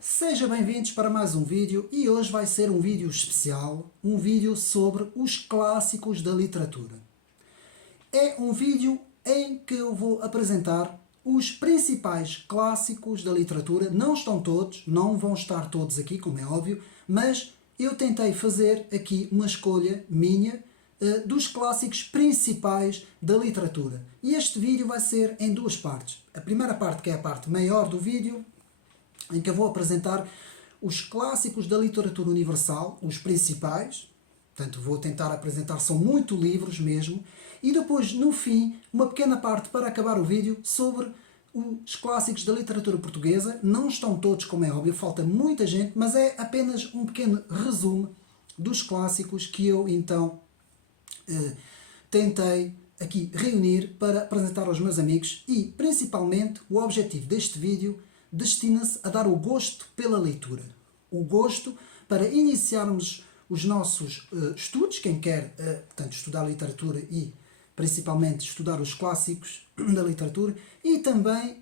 Sejam bem-vindos para mais um vídeo e hoje vai ser um vídeo especial, um vídeo sobre os clássicos da literatura. É um vídeo em que eu vou apresentar os principais clássicos da literatura. Não estão todos, não vão estar todos aqui, como é óbvio, mas eu tentei fazer aqui uma escolha minha dos clássicos principais da literatura. E este vídeo vai ser em duas partes. A primeira parte, que é a parte maior do vídeo, em que eu vou apresentar os clássicos da literatura universal, os principais, portanto vou tentar apresentar, são muito livros mesmo, e depois no fim uma pequena parte para acabar o vídeo sobre os clássicos da literatura portuguesa. Não estão todos, como é óbvio, falta muita gente, mas é apenas um pequeno resumo dos clássicos que eu então tentei aqui reunir para apresentar aos meus amigos, e principalmente o objetivo deste vídeo destina-se a dar o gosto pela leitura. O gosto para iniciarmos os nossos estudos, quem quer portanto, estudar literatura e principalmente estudar os clássicos da literatura, e também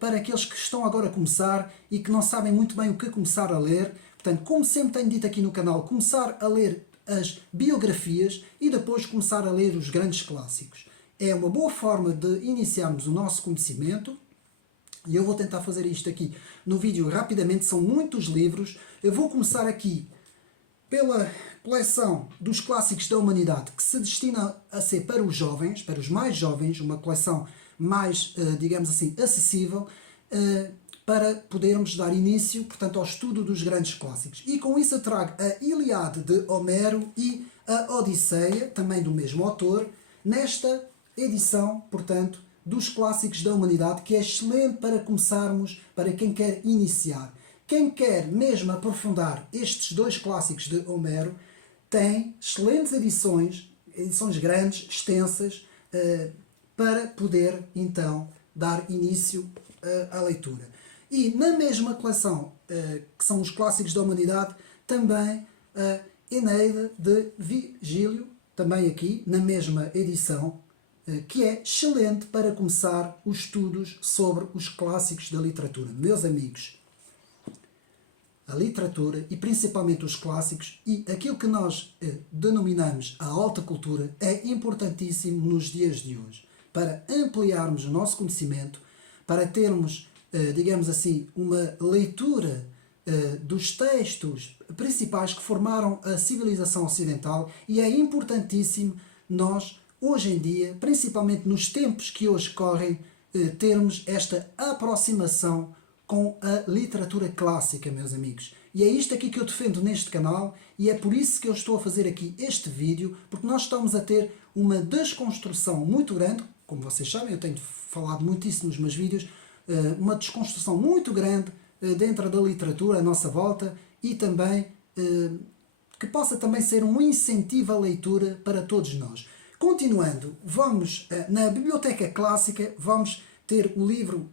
para aqueles que estão agora a começar e que não sabem muito bem o que começar a ler. Portanto, como sempre tenho dito aqui no canal, começar a ler as biografias e depois começar a ler os grandes clássicos. É uma boa forma de iniciarmos o nosso conhecimento. E eu vou tentar fazer isto aqui no vídeo rapidamente, são muitos livros. Eu vou começar aqui pela coleção dos clássicos da humanidade, que se destina a ser para os jovens, para os mais jovens, uma coleção mais, digamos assim, acessível, para podermos dar início, portanto, ao estudo dos grandes clássicos. E com isso eu trago a Ilíada de Homero e a Odisseia, também do mesmo autor, nesta edição, portanto, dos clássicos da humanidade, que é excelente para começarmos, para quem quer iniciar. Quem quer mesmo aprofundar estes dois clássicos de Homero, tem excelentes edições grandes, extensas, para poder então dar início à leitura. E na mesma coleção, que são os clássicos da humanidade, também a Eneida de Virgílio, também aqui na mesma edição, que é excelente para começar os estudos sobre os clássicos da literatura. Meus amigos, a literatura e principalmente os clássicos e aquilo que nós denominamos a alta cultura é importantíssimo nos dias de hoje, para ampliarmos o nosso conhecimento, para termos, digamos assim, uma leitura dos textos principais que formaram a civilização ocidental, e é importantíssimo nós, hoje em dia, principalmente nos tempos que hoje correm, termos esta aproximação com a literatura clássica, meus amigos. E é isto aqui que eu defendo neste canal, e é por isso que eu estou a fazer aqui este vídeo, porque nós estamos a ter uma desconstrução muito grande, como vocês sabem, eu tenho falado muitíssimo nos meus vídeos, uma desconstrução muito grande dentro da literatura à nossa volta, e também que possa também ser um incentivo à leitura para todos nós. Continuando, vamos na Biblioteca Clássica, vamos ter o livro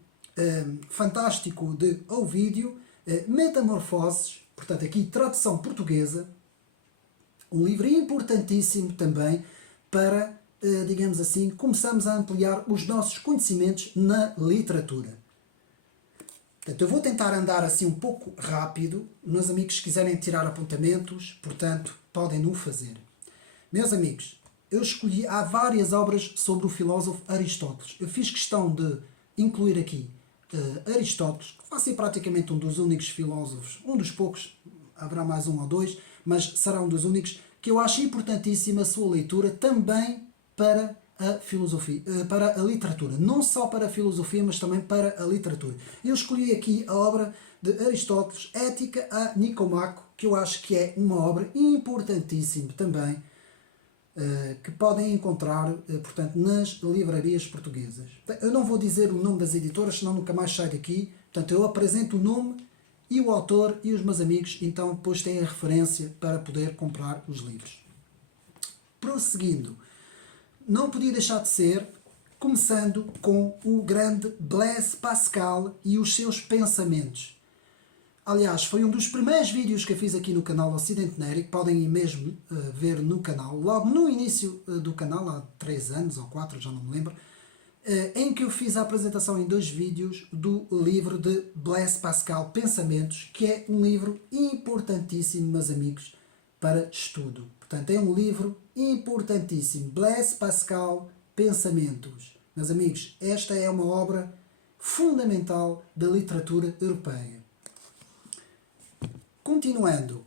fantástico de Ovídio, Metamorfoses, portanto aqui tradução portuguesa, um livro importantíssimo também para, digamos assim, começarmos a ampliar os nossos conhecimentos na literatura. Portanto, eu vou tentar andar assim um pouco rápido. Meus amigos, se quiserem tirar apontamentos, portanto, podem não fazer. Meus amigos, eu escolhi, há várias obras sobre o filósofo Aristóteles. Eu fiz questão de incluir aqui Aristóteles, que vai ser praticamente um dos únicos filósofos, um dos poucos, haverá mais um ou dois, mas será um dos únicos, que eu acho importantíssima a sua leitura também para a filosofia, para a literatura. Não só para a filosofia, mas também para a literatura. Eu escolhi aqui a obra de Aristóteles, Ética a Nicomaco, que eu acho que é uma obra importantíssima também, que podem encontrar, portanto, nas livrarias portuguesas. Eu não vou dizer o nome das editoras, senão nunca mais sai daqui. Portanto, eu apresento o nome e o autor, e os meus amigos então depois têm a referência para poder comprar os livros. Prosseguindo, não podia deixar de ser, começando com o grande Blaise Pascal e os seus pensamentos. Aliás, foi um dos primeiros vídeos que eu fiz aqui no canal Ocidente Neri, que podem mesmo ver no canal, logo no início do canal, há 3 anos ou 4, já não me lembro, em que eu fiz a apresentação em 2 vídeos do livro de Blaise Pascal, Pensamentos, que é um livro importantíssimo, meus amigos, para estudo. Portanto, é um livro importantíssimo. Blaise Pascal, Pensamentos. Meus amigos, esta é uma obra fundamental da literatura europeia. Continuando,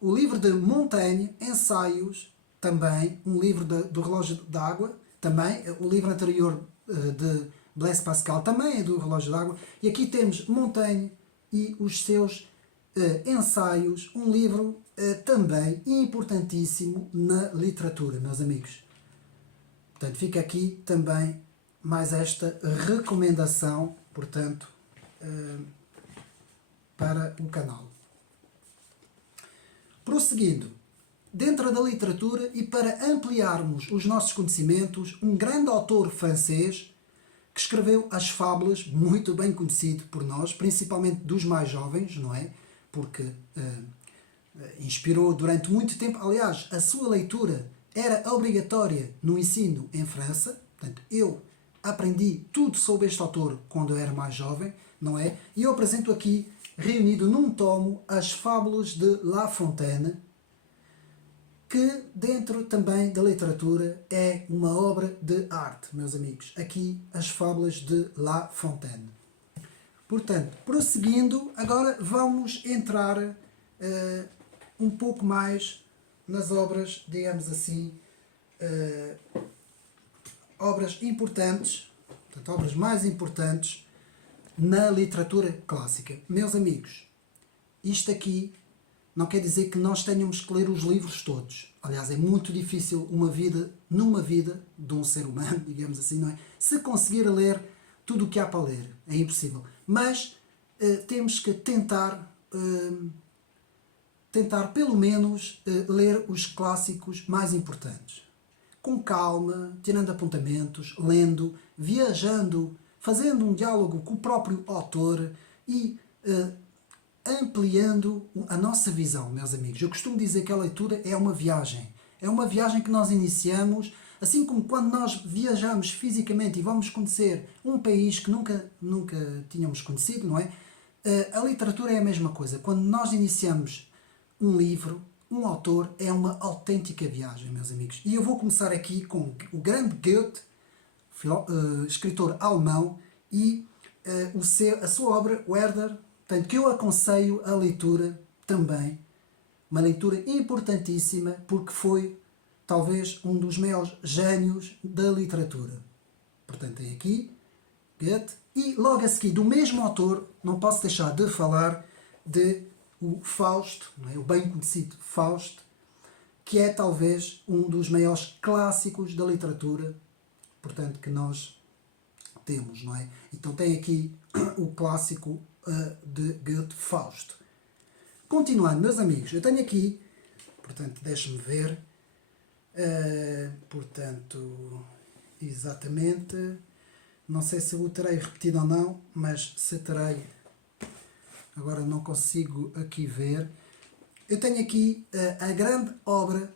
o livro de Montaigne, Ensaios, também, um livro do Relógio d'Água, também, o livro anterior de Blaise Pascal também é do Relógio d'Água, e aqui temos Montaigne e os seus ensaios, um livro também importantíssimo na literatura, meus amigos. Portanto, fica aqui também mais esta recomendação, portanto, para o canal. Prosseguindo, dentro da literatura e para ampliarmos os nossos conhecimentos, um grande autor francês que escreveu as fábulas, muito bem conhecido por nós, principalmente dos mais jovens, não é? Porque inspirou durante muito tempo, aliás, a sua leitura era obrigatória no ensino em França, portanto, eu aprendi tudo sobre este autor quando eu era mais jovem, não é? E eu apresento aqui, reunido num tomo, as fábulas de La Fontaine, que dentro também da literatura é uma obra de arte, meus amigos. Aqui as fábulas de La Fontaine. Portanto, prosseguindo, agora vamos entrar um pouco mais nas obras, digamos assim, obras importantes, portanto, obras mais importantes na literatura clássica. Meus amigos, isto aqui não quer dizer que nós tenhamos que ler os livros todos. Aliás, é muito difícil numa vida de um ser humano, digamos assim, não é? Se conseguir ler tudo o que há para ler. É impossível. Mas temos que tentar pelo menos ler os clássicos mais importantes. Com calma, tirando apontamentos, lendo, viajando, fazendo um diálogo com o próprio autor e ampliando a nossa visão, meus amigos. Eu costumo dizer que a leitura é uma viagem. É uma viagem que nós iniciamos, assim como quando nós viajamos fisicamente e vamos conhecer um país que nunca tínhamos conhecido, não é? A literatura é a mesma coisa. Quando nós iniciamos um livro, um autor, é uma autêntica viagem, meus amigos. E eu vou começar aqui com o grande Goethe, escritor alemão, e a sua obra, Werther, portanto, que eu aconselho a leitura também. Uma leitura importantíssima, porque foi talvez um dos maiores gênios da literatura. Portanto, tem aqui Goethe. E logo a seguir, do mesmo autor, não posso deixar de falar de o Fausto, não é? O bem conhecido Fausto, que é talvez um dos maiores clássicos da literatura, portanto, que nós temos, não é? Então tem aqui o clássico de Goethe, Fausto. Continuando, meus amigos, eu tenho aqui, portanto, deixe-me ver, portanto, exatamente, não sei se o terei repetido ou não, mas se terei, agora não consigo aqui ver. Eu tenho aqui a grande obra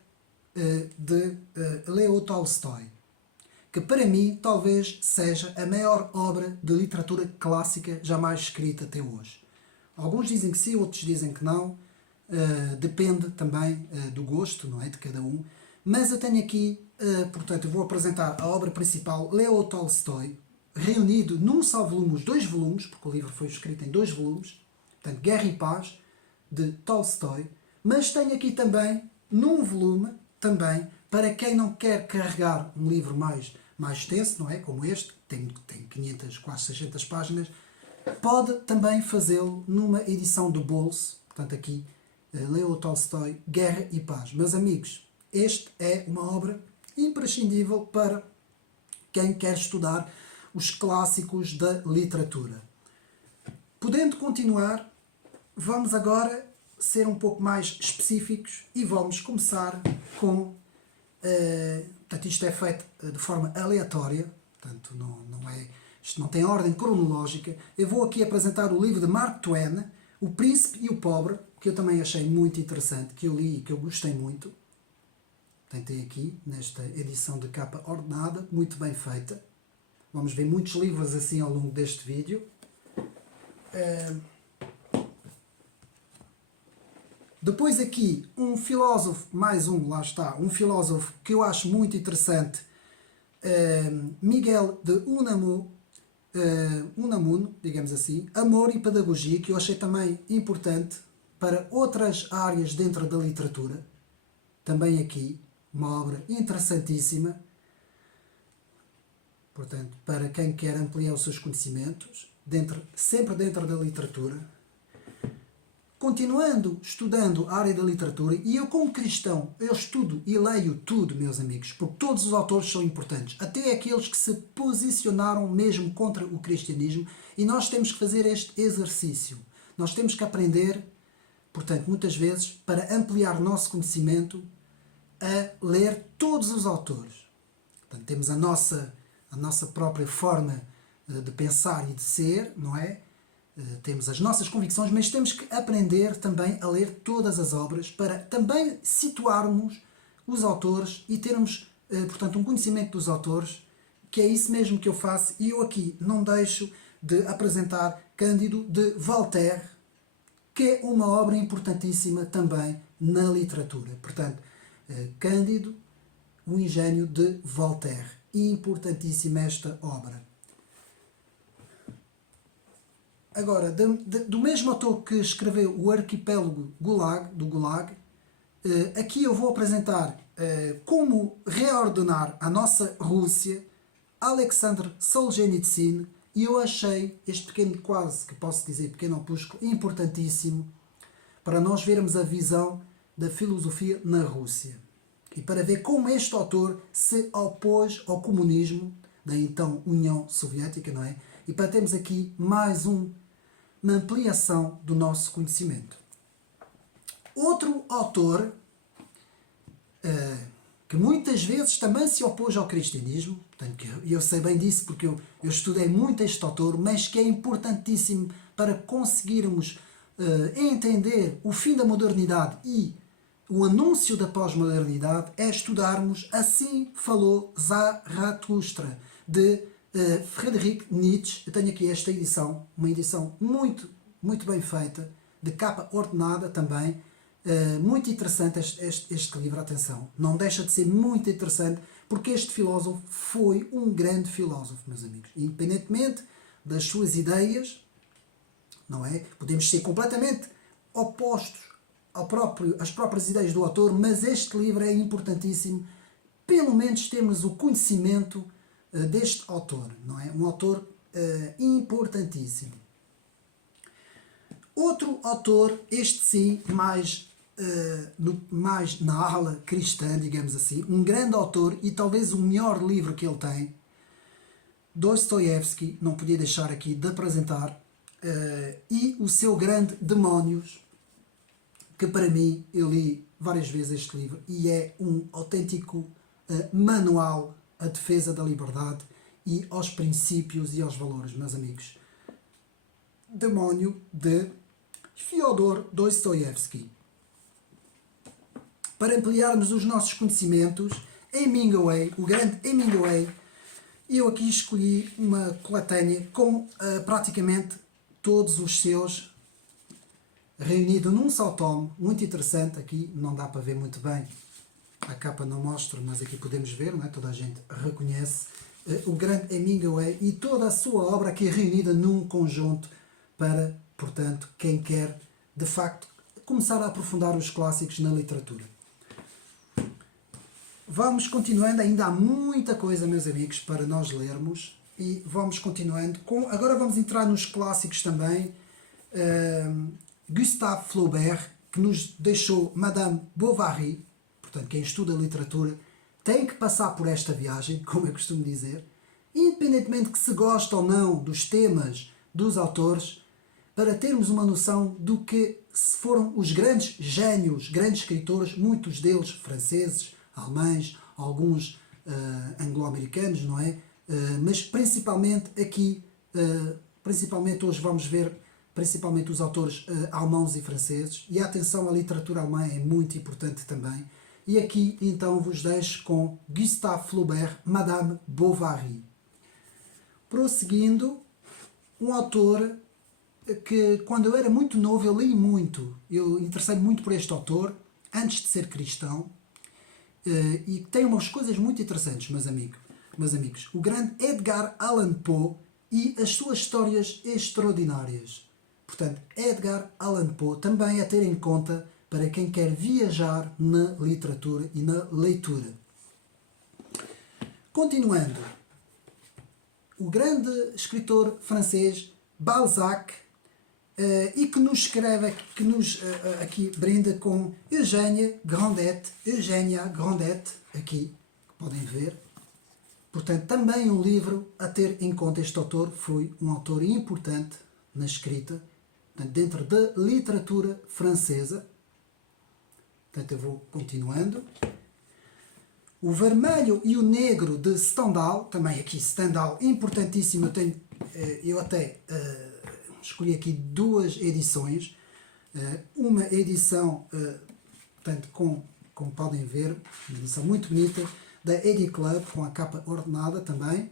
de Leo Tolstói, que para mim talvez seja a maior obra de literatura clássica jamais escrita até hoje. Alguns dizem que sim, outros dizem que não, depende também do gosto, não é, de cada um. Mas eu tenho aqui, portanto, eu vou apresentar a obra principal, Leo Tolstói, reunido num só volume, os 2 volumes, porque o livro foi escrito em 2 volumes, portanto, Guerra e Paz, de Tolstói, mas tenho aqui também, num volume, também, para quem não quer carregar um livro mais extenso, não é? Como este, tem 500, quase 600 páginas, pode também fazê-lo numa edição de bolso, portanto aqui, Leo Tolstói, Guerra e Paz. Meus amigos, este é uma obra imprescindível para quem quer estudar os clássicos da literatura. Podendo continuar, vamos agora ser um pouco mais específicos e vamos começar com... portanto, isto é feito de forma aleatória, portanto, isto não tem ordem cronológica. Eu vou aqui apresentar o livro de Mark Twain, O Príncipe e o Pobre, que eu também achei muito interessante, que eu li e que eu gostei muito. Tentei aqui, nesta edição de capa ordenada, muito bem feita. Vamos ver muitos livros assim ao longo deste vídeo. Depois aqui, um filósofo, mais um, lá está, um filósofo que eu acho muito interessante, Miguel de Unamuno, digamos assim, Amor e Pedagogia, que eu achei também importante para outras áreas dentro da literatura. Também aqui, uma obra interessantíssima, portanto, para quem quer ampliar os seus conhecimentos, sempre dentro da literatura. Continuando estudando a área da literatura, e eu como cristão, eu estudo e leio tudo, meus amigos, porque todos os autores são importantes, até aqueles que se posicionaram mesmo contra o cristianismo, e nós temos que fazer este exercício. Nós temos que aprender, portanto, muitas vezes, para ampliar o nosso conhecimento, a ler todos os autores. Portanto, temos a nossa própria forma de pensar e de ser, não é? Temos as nossas convicções, mas temos que aprender também a ler todas as obras para também situarmos os autores e termos, portanto, um conhecimento dos autores, que é isso mesmo que eu faço, e eu aqui não deixo de apresentar Cândido de Voltaire, que é uma obra importantíssima também na literatura. Portanto, Cândido, o Engenho de Voltaire. Importantíssima esta obra. Agora, do mesmo autor que escreveu o Arquipélago do Gulag, aqui eu vou apresentar como reordenar a nossa Rússia, Alexander Solzhenitsyn, e eu achei este pequeno, quase que posso dizer, pequeno opúsculo, importantíssimo para nós vermos a visão da filosofia na Rússia. E para ver como este autor se opôs ao comunismo da então União Soviética, não é? E para termos aqui mais uma ampliação do nosso conhecimento. Outro autor que muitas vezes também se opôs ao cristianismo, portanto, eu sei bem disso porque eu estudei muito este autor, mas que é importantíssimo para conseguirmos entender o fim da modernidade e o anúncio da pós-modernidade, é estudarmos Assim Falou Zaratustra, de Friedrich Nietzsche. Eu tenho aqui esta edição, uma edição muito, muito bem feita, de capa ordenada também. Muito interessante este livro, atenção. Não deixa de ser muito interessante, porque este filósofo foi um grande filósofo, meus amigos. Independentemente das suas ideias, não é? Podemos ser completamente opostos às próprias ideias do autor, mas este livro é importantíssimo, pelo menos temos o conhecimento deste autor, não é? Um autor importantíssimo. Outro autor, este sim, mais na ala cristã, digamos assim, um grande autor e talvez o melhor livro que ele tem, Dostoiévski, não podia deixar aqui de apresentar, e o seu grande Demónios, que para mim, eu li várias vezes este livro e é um autêntico manual à defesa da liberdade e aos princípios e aos valores, meus amigos. Demónio, de Fyodor Dostoiévski. Para ampliarmos os nossos conhecimentos, Hemingway, o grande Hemingway, eu aqui escolhi uma coletânea com praticamente todos os seus reunido num só tomo, muito interessante. Aqui não dá para ver muito bem, a capa não mostra, mas aqui podemos ver, não é? Toda a gente reconhece o grande Hemingway e toda a sua obra aqui reunida num conjunto para, portanto, quem quer de facto começar a aprofundar os clássicos na literatura. Vamos continuando, ainda há muita coisa, meus amigos, para nós lermos, e vamos continuando com, agora vamos entrar nos clássicos também. Gustave Flaubert, que nos deixou Madame Bovary. Portanto, quem estuda literatura tem que passar por esta viagem, como eu costumo dizer, independentemente que se gosta ou não dos temas dos autores, para termos uma noção do que foram os grandes génios, grandes escritores, muitos deles franceses, alemães, alguns anglo-americanos, não é? Mas principalmente aqui, principalmente hoje vamos ver principalmente os autores alemãos e franceses, e a atenção à literatura alemã é muito importante também, E aqui então vos deixo com Gustave Flaubert, Madame Bovary. Prosseguindo, um autor que quando eu era muito novo eu li muito, eu interessei-me muito por este autor, antes de ser cristão, e tem umas coisas muito interessantes, meus amigos. O grande Edgar Allan Poe e as suas histórias extraordinárias. Portanto, Edgar Allan Poe também a ter em conta para quem quer viajar na literatura e na leitura. Continuando, o grande escritor francês Balzac, e que nos escreve, que nos aqui brinda com Eugénia Grandet, aqui, que podem ver. Portanto, também um livro a ter em conta. Este autor foi um autor importante na escrita, portanto, dentro da literatura francesa. Portanto, eu vou continuando. O Vermelho e o Negro de Stendhal, também aqui Stendhal, importantíssimo. Eu até escolhi aqui duas edições. Uma edição, portanto, como podem ver, uma edição muito bonita, da Eddy Club, com a capa ordenada também.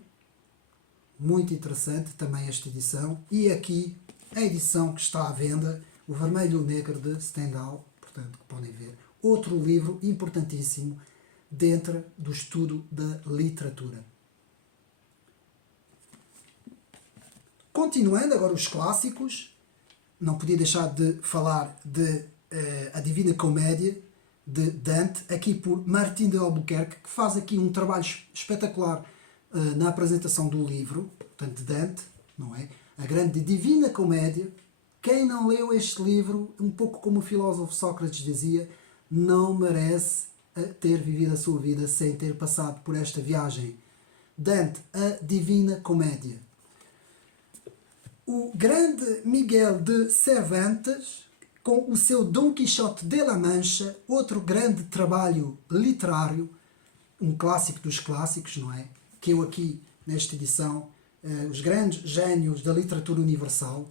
Muito interessante também esta edição. E aqui a edição que está à venda, O Vermelho e o Negro de Stendhal, portanto, que podem ver. Outro livro importantíssimo dentro do estudo da literatura. Continuando agora os clássicos, não podia deixar de falar de A Divina Comédia, de Dante, aqui por Martin de Albuquerque, que faz aqui um trabalho espetacular na apresentação do livro, portanto, de Dante, não é? A grande Divina Comédia. Quem não leu este livro, um pouco como o filósofo Sócrates dizia, não merece ter vivido a sua vida sem ter passado por esta viagem. Dante, a Divina Comédia. O grande Miguel de Cervantes, com o seu Dom Quixote de la Mancha, outro grande trabalho literário, um clássico dos clássicos, não é? Que eu aqui, nesta edição, os grandes gênios da literatura universal,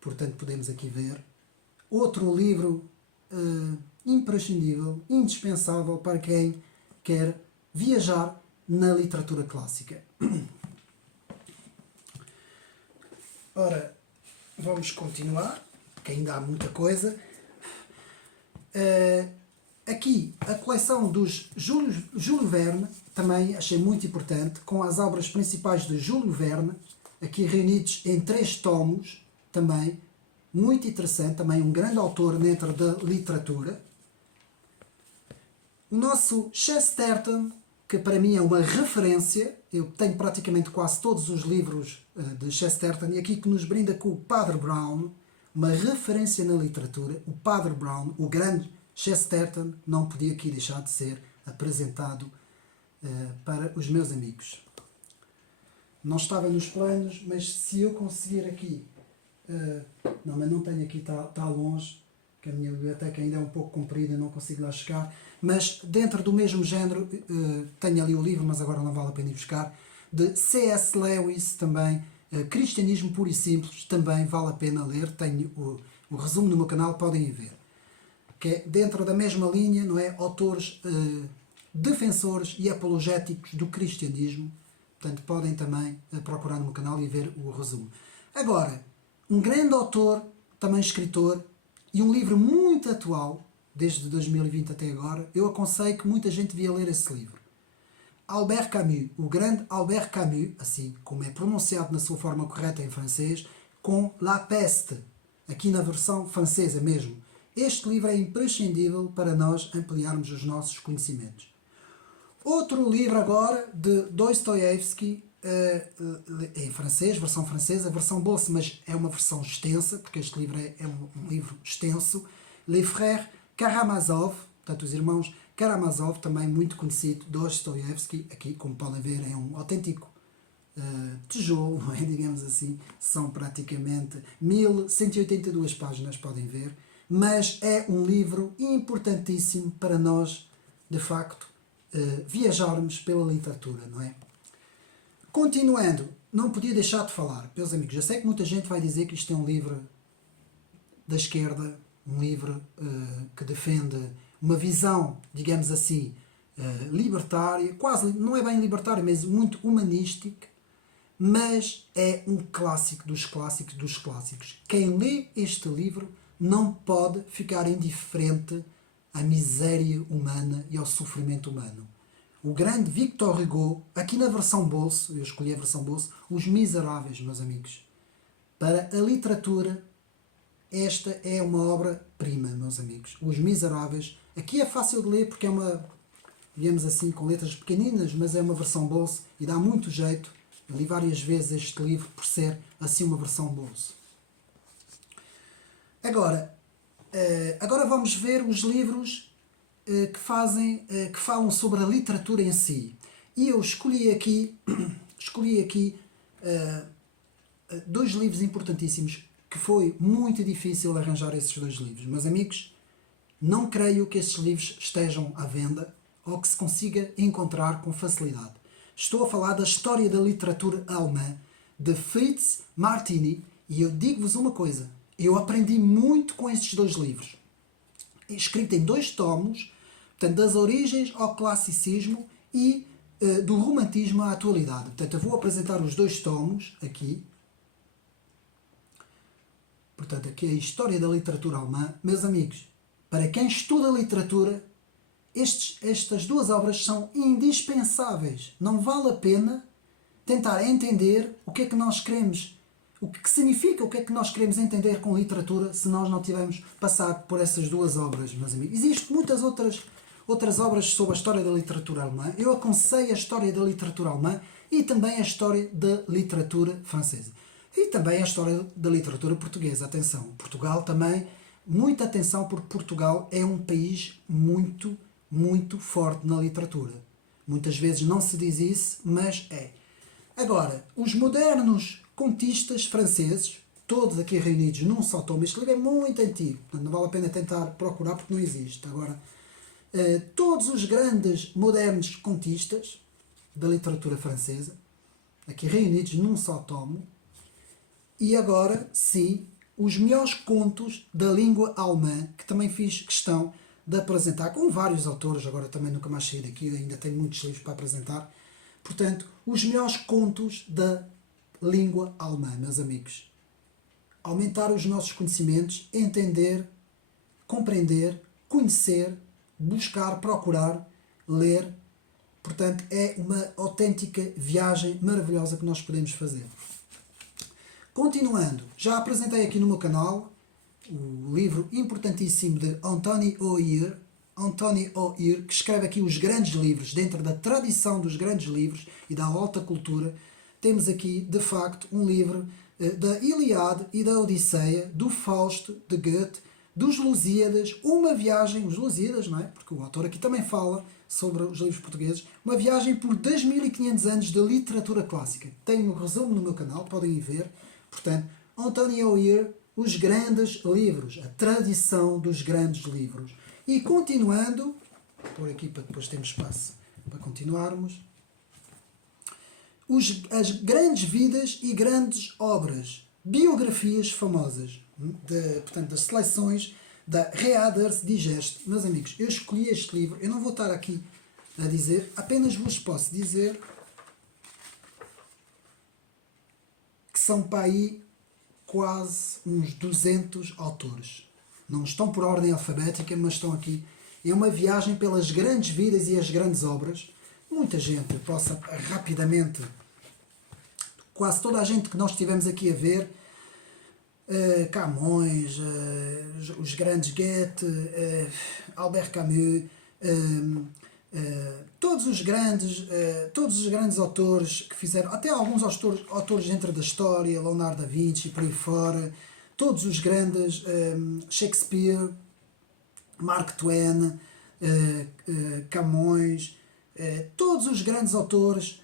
portanto podemos aqui ver. Outro livro imprescindível, indispensável para quem quer viajar na literatura clássica. Ora, vamos continuar, que ainda há muita coisa. Aqui, a coleção dos Júlio Verne, também achei muito importante, com as obras principais de Júlio Verne, aqui reunidos em 3 tomos, também, muito interessante, também um grande autor dentro da literatura. O nosso Chesterton, que para mim é uma referência, eu tenho praticamente quase todos os livros de Chesterton, e aqui que nos brinda com o Padre Brown, uma referência na literatura. O Padre Brown, o grande Chesterton, não podia aqui deixar de ser apresentado para os meus amigos. Não estava nos planos, mas se eu conseguir aqui... não, mas não tenho aqui, está longe, que a minha biblioteca ainda é um pouco comprida, não consigo lá chegar. Mas dentro do mesmo género, tenho ali o livro, mas agora não vale a pena ir buscar, de C.S. Lewis também, Cristianismo Puro e Simples, também vale a pena ler. Tenho o resumo no meu canal, podem ir ver. Que é dentro da mesma linha, não é? Autores defensores e apologéticos do cristianismo. Portanto, podem também procurar no meu canal e ver o resumo. Agora, um grande autor, também escritor, e um livro muito atual, desde 2020 até agora, eu aconselho que muita gente devia ler esse livro. Albert Camus, o grande Albert Camus, assim como é pronunciado na sua forma correta em francês, com La Peste, aqui na versão francesa mesmo. Este livro é imprescindível para nós ampliarmos os nossos conhecimentos. Outro livro agora, de Dostoiévski, em francês, versão francesa, versão bolsa, mas é uma versão extensa, porque este livro é um livro extenso. Les Frères Karamazov, portanto os irmãos Karamazov, também muito conhecido, Dostoiévski, aqui como podem ver é um autêntico tijolo, não é? Digamos assim, são praticamente 1182 páginas, podem ver, mas é um livro importantíssimo para nós, de facto, viajarmos pela literatura, não é? Continuando, não podia deixar de falar, meus amigos, eu sei que muita gente vai dizer que isto é um livro da esquerda, um livro que defende uma visão, digamos assim, libertária, quase, não é bem libertária, mas muito humanística, mas é um clássico dos clássicos dos clássicos. Quem lê este livro não pode ficar indiferente à miséria humana e ao sofrimento humano. O grande Victor Hugo, aqui na versão bolso, eu escolhi a versão bolso, Os Miseráveis, meus amigos. Para a literatura, esta é uma obra-prima, meus amigos. Os Miseráveis. Aqui é fácil de ler porque é uma, digamos assim, com letras pequeninas, mas é uma versão bolso e dá muito jeito. Eu li várias vezes este livro por ser assim uma versão bolso. Agora vamos ver os livros que falam sobre a literatura em si. E eu escolhi aqui dois livros importantíssimos que foi muito difícil arranjar esses dois livros. Meus amigos, não creio que esses livros estejam à venda ou que se consiga encontrar com facilidade. Estou a falar da História da Literatura Alemã, de Fritz Martini, e eu digo-vos uma coisa, eu aprendi muito com estes dois livros. Escrito em 2 tomos, portanto, das origens ao classicismo e do romantismo à atualidade. Portanto, eu vou apresentar os 2 tomos aqui. Portanto, aqui é a História da Literatura Alemã. Meus amigos, para quem estuda literatura, estas 2 obras são indispensáveis. Não vale a pena tentar entender o que é que nós queremos, o que significa, o que é que nós queremos entender com literatura se nós não tivermos passado por essas 2 obras, meus amigos. Existem muitas outras obras sobre a história da literatura alemã. Eu aconselho a história da literatura alemã e também a história da literatura francesa. E também a história da literatura portuguesa. Atenção, Portugal também, muita atenção, porque Portugal é um país muito, muito forte na literatura. Muitas vezes não se diz isso, mas é. Agora, os modernos contistas franceses, todos aqui reunidos num só tomo. Este livro é muito antigo, portanto não vale a pena tentar procurar porque não existe. Agora, todos os grandes modernos contistas da literatura francesa, aqui reunidos num só tomo. E agora, sim, os melhores contos da língua alemã, que também fiz questão de apresentar, com vários autores, agora também nunca mais saí daqui, ainda tenho muitos livros para apresentar. Portanto, os melhores contos da língua alemã, meus amigos. Aumentar os nossos conhecimentos, entender, compreender, conhecer, buscar, procurar, ler. Portanto, é uma autêntica viagem maravilhosa que nós podemos fazer. Continuando, já apresentei aqui no meu canal o livro importantíssimo de Anthony Oir, que escreve aqui os grandes livros, dentro da tradição dos grandes livros e da alta cultura. Temos aqui, de facto, um livro da Ilíada e da Odisseia, do Fausto, de Goethe, dos Lusíadas, uma viagem, os Lusíadas, não é? Porque o autor aqui também fala sobre os livros portugueses, uma viagem por 2500 anos de literatura clássica. Tenho um resumo no meu canal, podem ir ver. Portanto, Anthony Oir, os grandes livros, a tradição dos grandes livros. E continuando, por aqui para depois termos espaço para continuarmos, as grandes vidas e grandes obras, biografias famosas, portanto, das seleções da Reader's Digest. Meus amigos, eu escolhi este livro, eu não vou estar aqui a dizer, apenas vos posso dizer que são para aí quase uns 200 autores. Não estão por ordem alfabética, mas estão aqui. É uma viagem pelas grandes vidas e as grandes obras. Muita gente possa rapidamente, quase toda a gente que nós estivemos aqui a ver, Camões, os grandes Goethe, Albert Camus, todos os grandes autores que fizeram, até alguns autores dentro da história, Leonardo da Vinci, por aí fora, todos os grandes, Shakespeare, Mark Twain, Camões, todos os grandes autores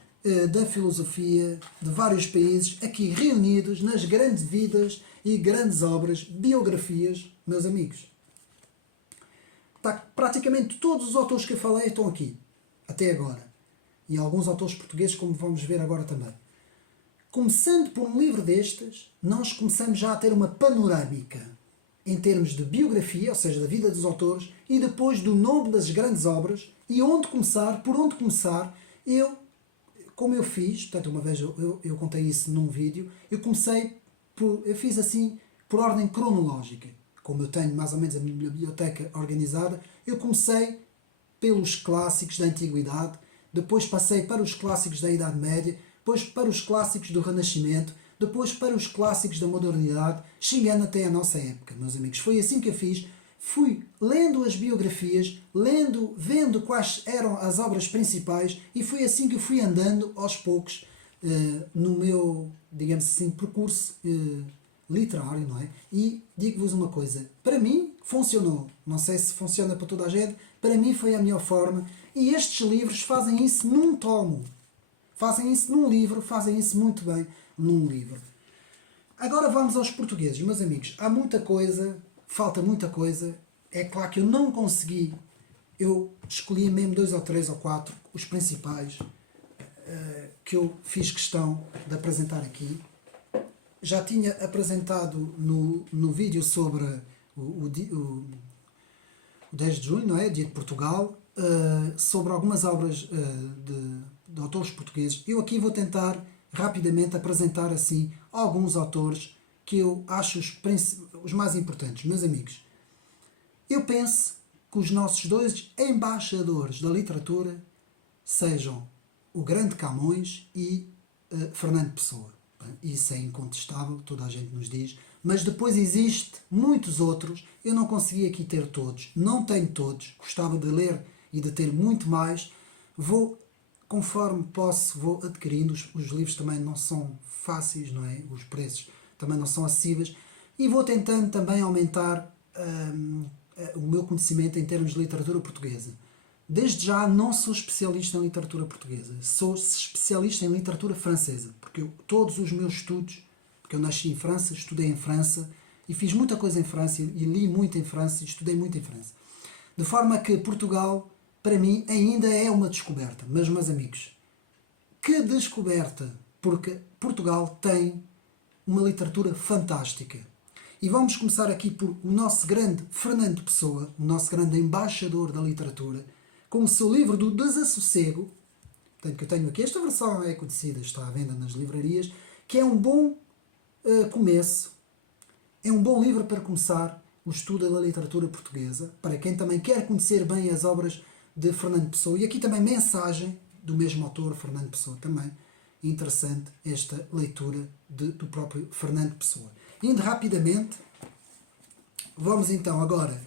da filosofia de vários países, aqui reunidos nas grandes vidas e grandes obras, biografias, meus amigos. Praticamente todos os autores que eu falei estão aqui, até agora. E alguns autores portugueses, como vamos ver agora também. Começando por um livro destes, nós começamos já a ter uma panorâmica. em termos de biografia, ou seja, da vida dos autores, e depois do nome das grandes obras, e onde começar, por onde começar. Como eu fiz, portanto, uma vez eu contei isso num vídeo, eu fiz assim, por ordem cronológica. Como eu tenho mais ou menos a minha biblioteca organizada, eu comecei pelos clássicos da Antiguidade, depois passei para os clássicos da Idade Média, depois para os clássicos do Renascimento, depois para os clássicos da Modernidade, chegando até a nossa época, meus amigos. Foi assim que eu fiz. Fui lendo as biografias, vendo quais eram as obras principais, e foi assim que eu fui andando aos poucos no meu, digamos assim, percurso literário, não é? E digo-vos uma coisa, para mim funcionou, não sei se funciona para toda a gente, para mim foi a melhor forma, e estes livros fazem isso num tomo, fazem isso num livro, fazem isso muito bem num livro. Agora vamos aos portugueses, meus amigos. Há muita coisa, falta muita coisa. É claro que eu não consegui, eu escolhi mesmo 2 ou 3 ou 4, os principais, que eu fiz questão de apresentar aqui. Já tinha apresentado no vídeo sobre o 10 de junho, não é? Dia de Portugal, sobre algumas obras de autores portugueses. Eu aqui vou tentar rapidamente apresentar assim alguns autores que eu acho os mais importantes. Meus amigos, eu penso que os nossos 2 embaixadores da literatura sejam o grande Camões e Fernando Pessoa. Isso é incontestável, toda a gente nos diz, mas depois existe muitos outros. Eu não consegui aqui ter todos, não tenho todos, gostava de ler e de ter muito mais. Conforme posso, vou adquirindo. Os livros também não são fáceis, não é? Os preços também não são acessíveis, e vou tentando também aumentar o meu conhecimento em termos de literatura portuguesa. Desde já não sou especialista em literatura portuguesa, sou especialista em literatura francesa, porque todos os meus estudos, porque eu nasci em França, estudei em França e fiz muita coisa em França e li muito em França e estudei muito em França. De forma que Portugal, para mim, ainda é uma descoberta. Mas, meus amigos, que descoberta! Porque Portugal tem uma literatura fantástica. E vamos começar aqui por o nosso grande Fernando Pessoa, o nosso grande embaixador da literatura, com o seu livro do Desassossego. Portanto, que eu tenho aqui, esta versão é conhecida, está à venda nas livrarias, que é um bom começo, é um bom livro para começar o estudo da literatura portuguesa, para quem também quer conhecer bem as obras de Fernando Pessoa. E aqui também mensagem do mesmo autor, Fernando Pessoa, também interessante esta leitura do próprio Fernando Pessoa. Indo rapidamente, vamos então agora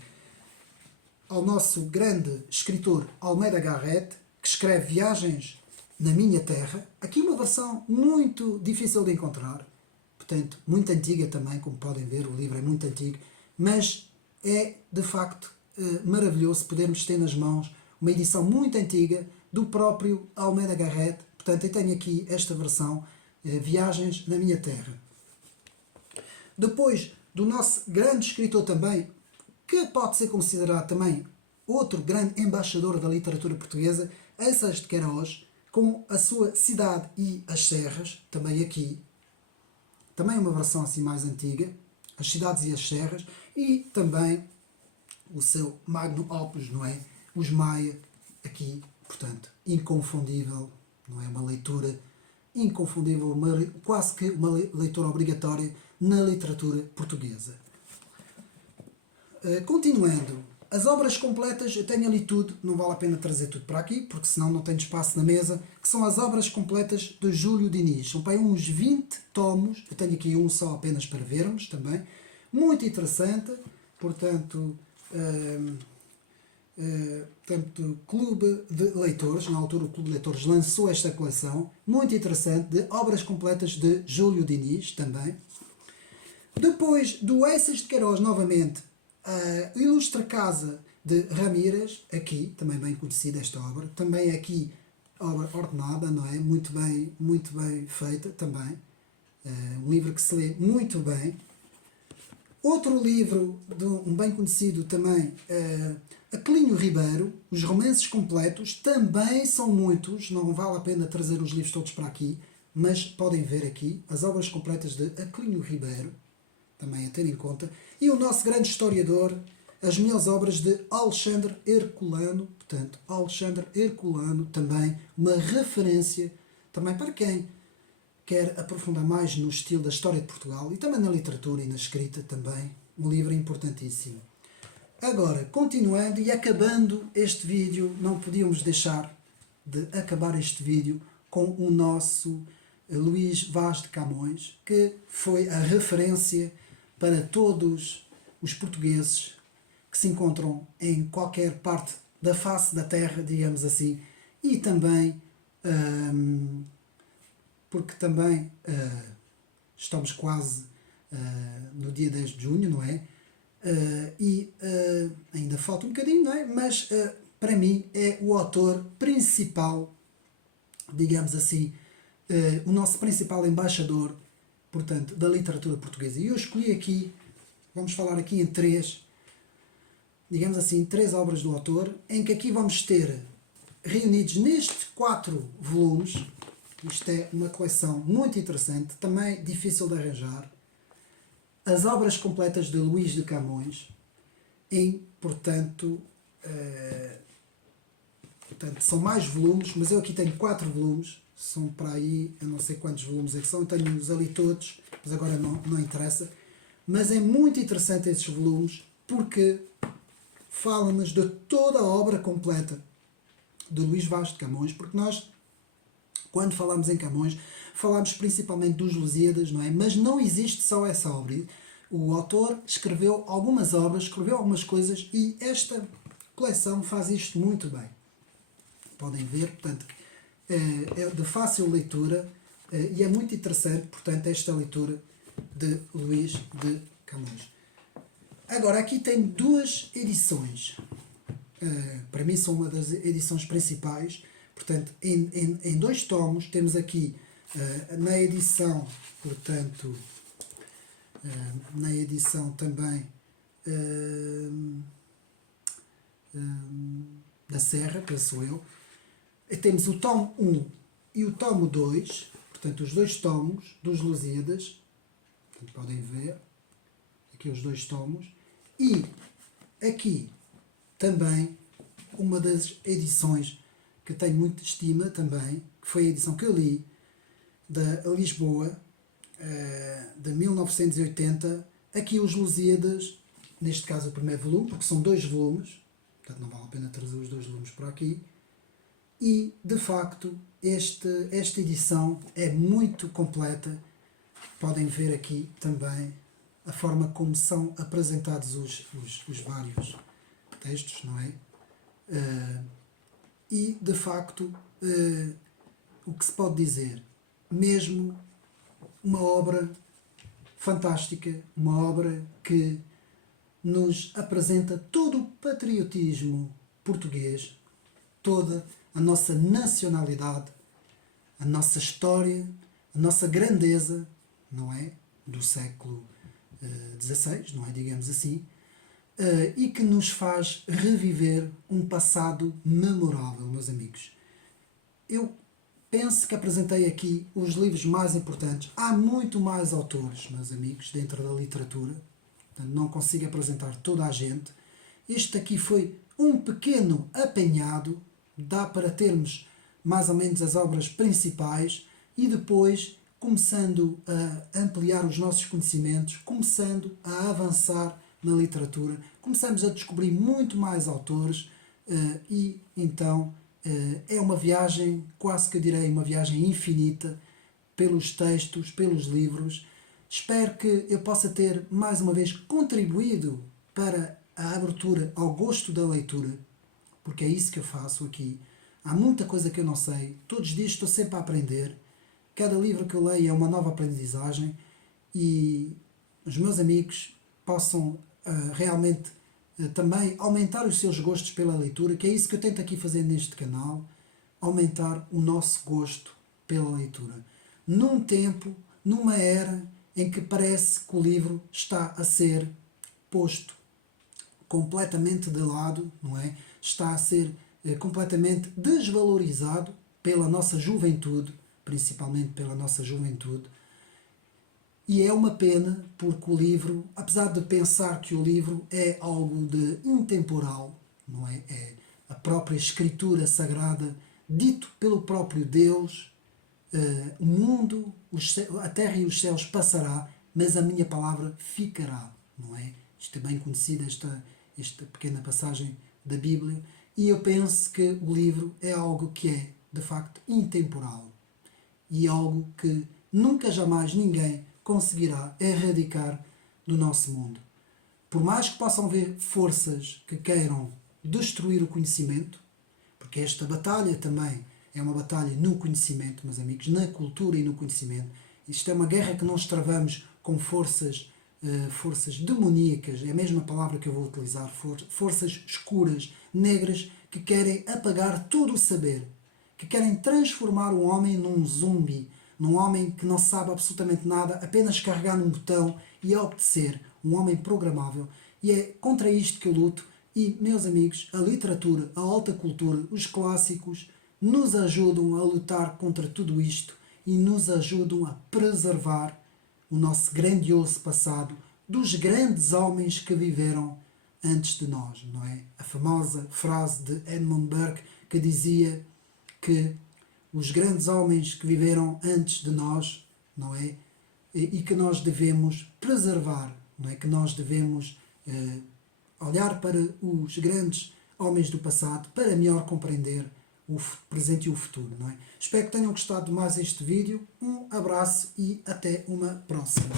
ao nosso grande escritor Almeida Garrett, que escreve Viagens na Minha Terra. Aqui uma versão muito difícil de encontrar, portanto, muito antiga também, como podem ver, o livro é muito antigo, mas é de facto maravilhoso podermos ter nas mãos uma edição muito antiga do próprio Almeida Garrett. Portanto, eu tenho aqui esta versão, Viagens na Minha Terra. Depois do nosso grande escritor também, que pode ser considerado também outro grande embaixador da literatura portuguesa, Eixas de Queiroz, com a sua Cidade e as Serras, também aqui. Também uma versão assim mais antiga, As Cidades e as Serras, e também o seu magnum opus, não é? Os Maia, aqui, portanto, inconfundível, não é? Uma leitura inconfundível, quase que uma leitura obrigatória na literatura portuguesa. Continuando, as obras completas, eu tenho ali tudo, não vale a pena trazer tudo para aqui, porque senão não tenho espaço na mesa, que são as obras completas de Júlio Diniz. São para aí uns 20 tomos, eu tenho aqui um só apenas para vermos também, muito interessante, portanto, Clube de Leitores, na altura o Clube de Leitores lançou esta coleção, muito interessante, de obras completas de Júlio Diniz também. Depois do Eixas de Queiroz, novamente, a Ilustre Casa de Ramírez, aqui, também bem conhecida esta obra, também aqui obra ordenada, não é? Muito bem feita também, um livro que se lê muito bem. Outro livro, de um bem conhecido também, Aquilínio Ribeiro, os romances completos, também são muitos, não vale a pena trazer os livros todos para aqui, mas podem ver aqui as obras completas de Aquilínio Ribeiro, também a ter em conta. E o nosso grande historiador, as melhores obras de Alexandre Herculano, portanto, Alexandre Herculano, também uma referência, também para quem quer aprofundar mais no estilo da história de Portugal e também na literatura e na escrita também, um livro importantíssimo. Agora, continuando e acabando este vídeo, não podíamos deixar de acabar este vídeo com o nosso Luís Vaz de Camões, que foi a referência para todos os portugueses que se encontram em qualquer parte da face da terra, digamos assim, e também, porque também estamos quase no dia 10 de junho, não é? Ainda falta um bocadinho, não é? Mas para mim é o autor principal, digamos assim, o nosso principal embaixador, portanto, da literatura portuguesa. E eu escolhi aqui, vamos falar aqui em três, digamos assim, três obras do autor, em que aqui vamos ter reunidos nestes 4 volumes. Isto é uma coleção muito interessante, também difícil de arranjar. As obras completas de Luís de Camões, portanto, são mais volumes, mas eu aqui tenho 4 volumes, são para aí, eu não sei quantos volumes é que são, tenho-os ali todos, mas agora não interessa. Mas é muito interessante esses volumes, porque falam-nos de toda a obra completa de Luís Vaz de Camões, porque nós, quando falamos em Camões, falamos principalmente dos Lusíadas, não é? Mas não existe só essa obra. O autor escreveu algumas obras, escreveu algumas coisas, e esta coleção faz isto muito bem. Podem ver, portanto, é de fácil leitura e é muito interessante, portanto, esta leitura de Luís de Camões. Agora, aqui tem 2 edições. Para mim são uma das edições principais. Portanto, em 2 tomos, temos aqui na edição, portanto, na edição também da Serra, penso eu, temos o tomo 1 e o tomo 2, portanto, os 2 tomos dos Lusíadas, portanto, podem ver, aqui os 2 tomos, e aqui também uma das edições que tenho muita estima também, que foi a edição que eu li, da Lisboa, de 1980, aqui os Lusíadas, neste caso o primeiro volume, porque são 2 volumes, portanto não vale a pena trazer os 2 volumes por aqui, e de facto esta edição é muito completa. Podem ver aqui também a forma como são apresentados os vários textos, não é? E de facto o que se pode dizer, mesmo uma obra fantástica, uma obra que nos apresenta todo o patriotismo português, toda a nossa nacionalidade, a nossa história, a nossa grandeza, não é? Do século XVI, não é? Digamos assim, e que nos faz reviver um passado memorável, meus amigos. Eu penso que apresentei aqui os livros mais importantes. Há muito mais autores, meus amigos, dentro da literatura. Portanto, não consigo apresentar toda a gente. Este aqui foi um pequeno apanhado. Dá para termos mais ou menos as obras principais e depois, começando a ampliar os nossos conhecimentos, começando a avançar na literatura, começamos a descobrir muito mais autores e então é uma viagem, quase que eu direi, uma viagem infinita pelos textos, pelos livros. Espero que eu possa ter mais uma vez contribuído para a abertura ao gosto da leitura, porque é isso que eu faço aqui. Há muita coisa que eu não sei, todos os dias estou sempre a aprender, cada livro que eu leio é uma nova aprendizagem e os meus amigos possam realmente também aumentar os seus gostos pela leitura, que é isso que eu tento aqui fazer neste canal, aumentar o nosso gosto pela leitura. Num tempo, numa era em que parece que o livro está a ser posto completamente de lado, não é? Está a ser completamente desvalorizado pela nossa juventude, principalmente pela nossa juventude. E é uma pena porque o livro, apesar de pensar que o livro é algo de intemporal, não é? É a própria escritura sagrada, dito pelo próprio Deus, o mundo, a terra e os céus passará, mas a minha palavra ficará, não é? Isto é bem conhecido, esta pequena passagem da Bíblia, e eu penso que o livro é algo que é, de facto, intemporal e algo que nunca jamais ninguém conseguirá erradicar do nosso mundo. Por mais que possam haver forças que queiram destruir o conhecimento, porque esta batalha também é uma batalha no conhecimento, meus amigos, na cultura e no conhecimento. Isto é uma guerra que nós travamos com forças demoníacas, é a mesma palavra que eu vou utilizar, forças escuras, negras, que querem apagar todo o saber, que querem transformar o homem num zumbi, num homem que não sabe absolutamente nada, apenas carregar num botão e obedecer, um homem programável. E é contra isto que eu luto. E, meus amigos, a literatura, a alta cultura, os clássicos nos ajudam a lutar contra tudo isto e nos ajudam a preservar o nosso grandioso passado dos grandes homens que viveram antes de nós, não é? A famosa frase de Edmund Burke que dizia que os grandes homens que viveram antes de nós, não é? E que nós devemos preservar, não é? Que nós devemos olhar para os grandes homens do passado para melhor compreender o presente e o futuro, não é? Espero que tenham gostado de mais este vídeo. Um abraço e até uma próxima.